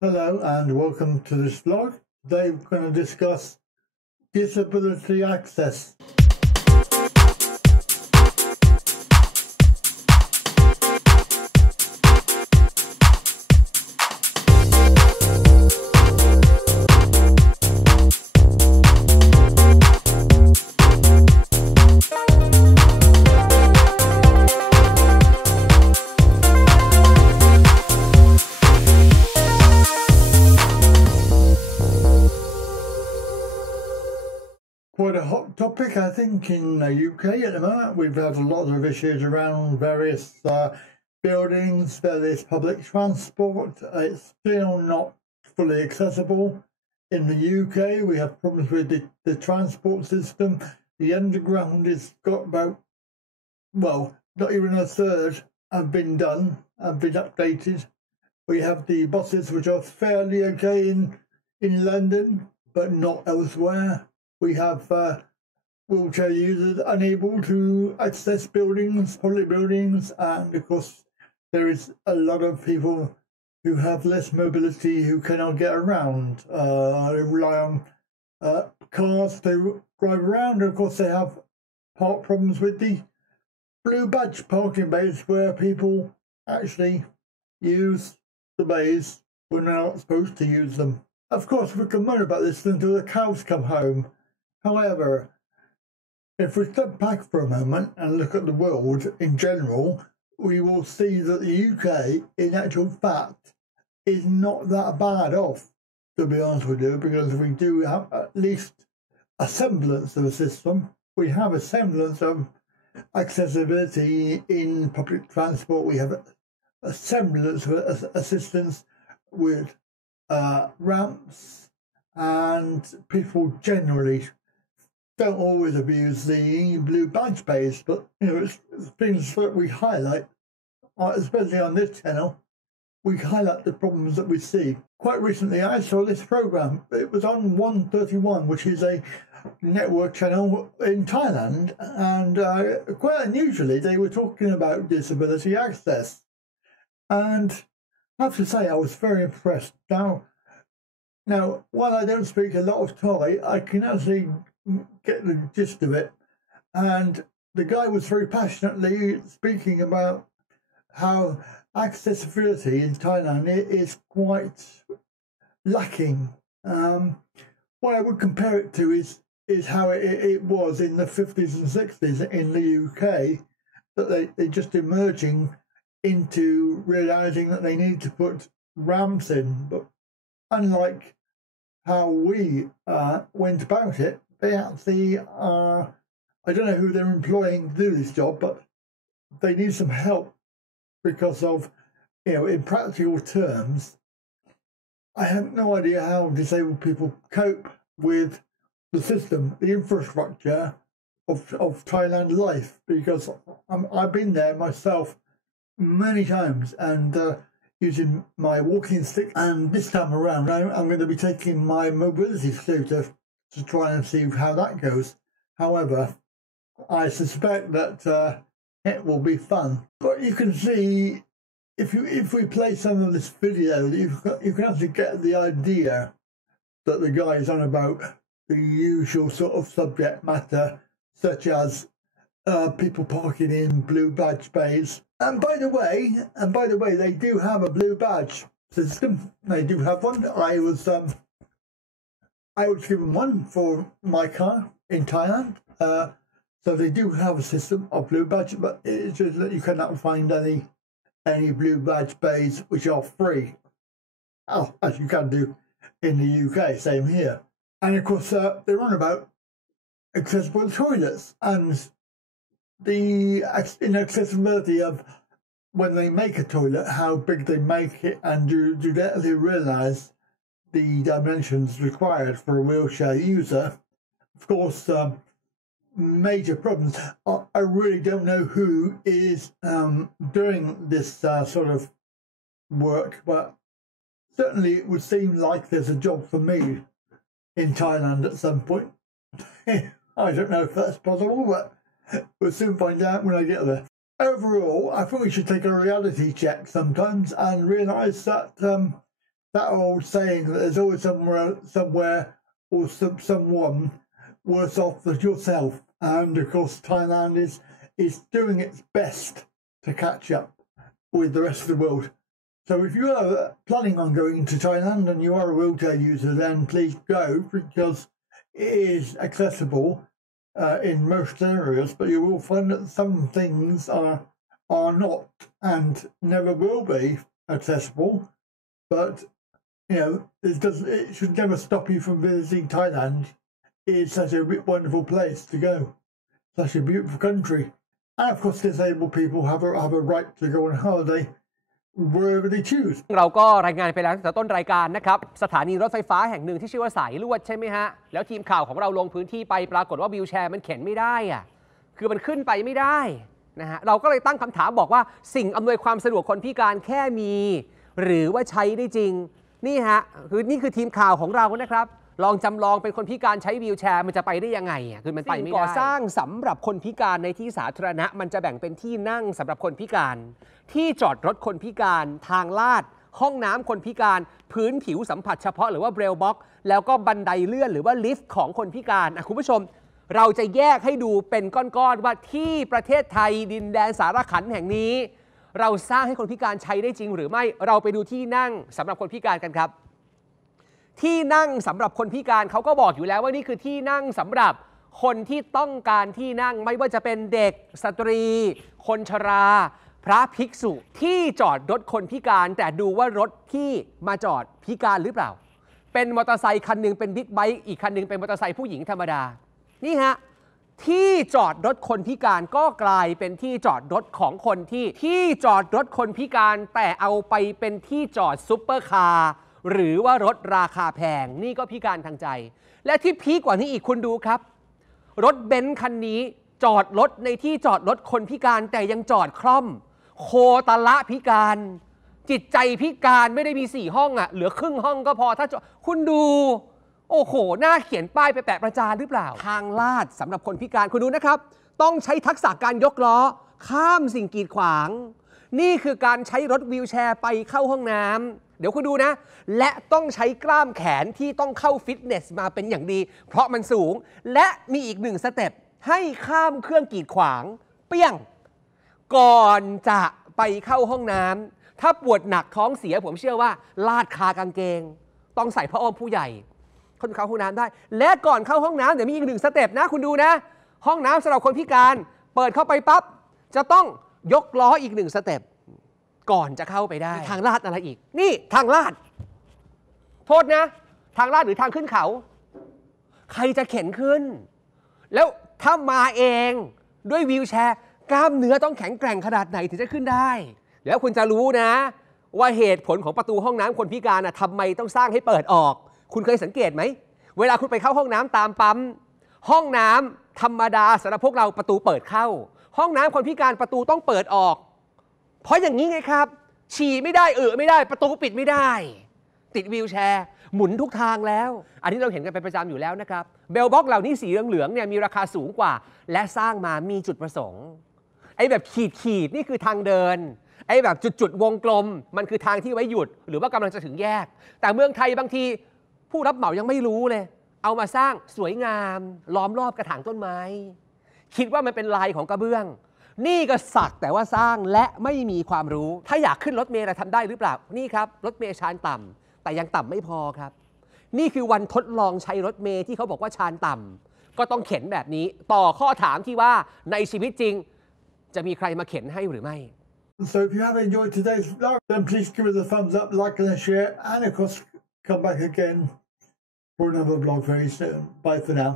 Hello and welcome to this vlog. Today we're going to discuss disability access. Quite a hot topic, I think, in the UK at the moment. We've had a lot of issues around various buildings, various public transport. It's still not fully accessible. In the UK, we have problems with the transport system. The underground has got about, well, not even a third have been done, have been updated. We have the buses, which are fairly okay in London, but not elsewhere. We have wheelchair users unable to access buildings, public buildings, and of course there is a lot of people who have less mobility who cannot get around. They rely on cars to drive around. Of course they have park problems with the blue badge parking bays where people actually use the bays when they're not supposed to use them. Of course we can moan about this until the cows come home. However, if we step back for a moment and look at the world in general, we will see that the UK, in actual fact, is not that bad off, to be honest with you, because we do have at least a semblance of a system. We have a semblance of accessibility in public transport. We have a semblance of assistance with ramps, and people generally don't always abuse the blue badge bays, but it's things that we highlight, especially on this channel. We highlight the problems that we see. Quite recently I saw this program. It was on 131, which is a network channel in Thailand, and quite unusually they were talking about disability access, and I have to say I was very impressed. Now while I don't speak a lot of Thai, I can actually get the gist of it, and the guy was very passionately speaking about how accessibility in Thailand is quite lacking. What I would compare it to is how it was in the 50s and 60s in the UK, that they're just emerging into realising that they need to put ramps in, but unlike how we went about it, they actually are, I don't know who they're employing to do this job, but they need some help because of, in practical terms, I have no idea how disabled people cope with the system, the infrastructure of Thailand life, because I've been there myself many times, and using my walking stick, and this time around I'm going to be taking my mobility scooter to try and see how that goes. However, I suspect that it will be fun. But you can see, if we play some of this video, you can actually get the idea that the guy is on about the usual sort of subject matter, such as people parking in blue badge bays. And by the way, they do have a blue badge system. They do have one. I was given one for my car in Thailand. So they do have a system of blue badge, but it's just that you cannot find any blue badge bays which are free. Oh, as you can do in the UK, same here. And of course, they're on about accessible toilets and the inaccessibility of when they make a toilet, how big they make it, and do they actually realise the dimensions required for a wheelchair user. Of course, major problems. I really don't know who is doing this sort of work, but certainly it would seem like there's a job for me in Thailand at some point. I don't know if that's possible, but we'll soon find out when I get there. Overall, I think we should take a reality check sometimes and realise that that old saying that there's always somewhere or someone worse off than yourself. And of course, Thailand is doing its best to catch up with the rest of the world. So if you are planning on going to Thailand and you are a wheelchair user, then please go, because it is accessible in most areas, but you will find that some things are not and never will be accessible. But it should never stop you from visiting Thailand. It's such a wonderful place to go, such a beautiful country, and of course disabled people have a right to go on holiday wherever they choose. เราก็รายงานไปแล้วตั้งแต่ต้นรายการนะครับสถานีรถไฟฟ้าแห่งหนึ่งที่ชื่อว่าสายลวดใช่ไหมฮะแล้วทีมข่าวของเราลงพื้นที่ไปปรากฏว่าวีลแชร์มันเข็นไม่ได้อะคือมันขึ้นไปไม่ได้นะฮะเราก็เลยตั้งคำถามบอกว่าสิ่งอำนวยความสะดวกคนพิการแค่มีหรือว่าใช้ได้จริงนี่ฮะนี่คือทีมข่าวของเรานะครับลองจำลองเป็นคนพิการใช้วีลแชร์มันจะไปได้ยังไงคือมันไปไม่ได้ก่อสร้างสำหรับคนพิการในที่สาธารณะมันจะแบ่งเป็นที่นั่งสำหรับคนพิการที่จอดรถคนพิการทางลาดห้องน้ำคนพิการพื้นผิวสัมผัสเฉพาะหรือว่าเบรลบ็อกแล้วก็บันไดเลื่อนหรือว่าลิฟต์ของคนพิการคุณผู้ชมเราจะแยกให้ดูเป็นก้อนๆว่าที่ประเทศไทยดินแดนสารขันแห่งนี้เราสร้างให้คนพิการใช้ได้จริงหรือไม่เราไปดูที่นั่งสำหรับคนพิการกันครับที่นั่งสำหรับคนพิการเขาก็บอกอยู่แล้วว่านี่คือที่นั่งสำหรับคนที่ต้องการที่นั่งไม่ว่าจะเป็นเด็กสตรีคนชราพระภิกษุที่จอดรถคนพิการแต่ดูว่ารถที่มาจอดพิการหรือเปล่าเป็นมอเตอร์ไซค์คันหนึ่งเป็นบิ๊กไบค์อีกคันหนึ่งเป็นมอเตอร์ไซค์ผู้หญิงธรรมดานี่ฮะที่จอดรถคนพิการก็กลายเป็นที่จอดรถของคนที่จอดรถคนพิการแต่เอาไปเป็นที่จอดซุปเปอร์คาร์หรือว่ารถราคาแพงนี่ก็พิการทางใจและที่พีคกว่านี้อีกคุณดูครับรถเบนซ์คันนี้จอดรถในที่จอดรถคนพิการแต่ยังจอดคล่อมโคตรละพิการจิตใจพิการไม่ได้มี4ห้องเหลือครึ่งห้องก็พอถ้าคุณดูโอ้โหน่าเขียนป้ายไปแปะประจานหรือเปล่าทางลาดสำหรับคนพิการคุณดูนะครับต้องใช้ทักษะการยกล้อข้ามสิ่งกีดขวางนี่คือการใช้รถวีลแชร์ไปเข้าห้องน้ำเดี๋ยวคุณดูนะและต้องใช้กล้ามแขนที่ต้องเข้าฟิตเนสมาเป็นอย่างดีเพราะมันสูงและมีอีก1สเต็ปให้ข้ามเครื่องกีดขวางเปี้ยงก่อนจะไปเข้าห้องน้ำถ้าปวดหนักท้องเสียผมเชื่อว่าลาดคากางเกงต้องใส่ผ้าอ้อมผู้ใหญ่คนเข้าห้องน้ำได้และก่อนเข้าห้องน้ำเดี๋ยวมีอีก1สเต็ปนะคุณดูนะห้องน้ำสำหรับคนพิการเปิดเข้าไปปั๊บจะต้องยกล้ออีก1สเต็ปก่อนจะเข้าไปได้ทางลาดอะไรอีกนี่ทางลาดโทษนะทางลาดหรือทางขึ้นเขาใครจะเข็นขึ้นแล้วถ้ามาเองด้วยวีลแชร์กล้ามเนื้อต้องแข็งแกร่งขนาดไหนถึงจะขึ้นได้แล้วคุณจะรู้นะว่าเหตุผลของประตูห้องน้ำคนพิการทำไมต้องสร้างให้เปิดออกคุณเคยสังเกตไหมเวลาคุณไปเข้าห้องน้ำตามปั๊มห้องน้ำธรรมดาสำหรับพวกเราประตูเปิดเข้าห้องน้ำคนพิการประตูต้องเปิดออกเพราะอย่างนี้ไงครับฉี่ไม่ได้ไม่ได้ประตูปิดไม่ได้ติดวีลแชร์หมุนทุกทางแล้วอันนี้เราเห็นกันเป็นประจำอยู่แล้วนะครับเบลบ็อกเหล่านี้สีเหลืองๆเนี่ยมีราคาสูงกว่าและสร้างมามีจุดประสงค์ไอ้แบบขีดนี่คือทางเดินไอ้แบบจุดวงกลมมันคือทางที่ไว้หยุดหรือว่ากำลังจะถึงแยกแต่เมืองไทยบางทีผู้รับเหมายังไม่รู้เลยเอามาสร้างสวยงามล้อมรอบกระถางต้นไม้คิดว่ามันเป็นลายของกระเบื้องนี่ก็สักแต่ว่าสร้างและไม่มีความรู้ถ้าอยากขึ้นรถเมล์ทำได้หรือเปล่านี่ครับรถเมล์ชานต่ำแต่ยังต่ำไม่พอครับนี่คือวันทดลองใช้รถเมล์ที่เขาบอกว่าชานต่ำก็ต้องเข็นแบบนี้ต่อข้อถามที่ว่าในชีวิตจริงจะมีใครมาเข็นให้หรือไม่ So if you have enjoyed today's vlog, then please give us a thumbs up, like and a share, and of course come back again for another vlog very soon. Bye for now.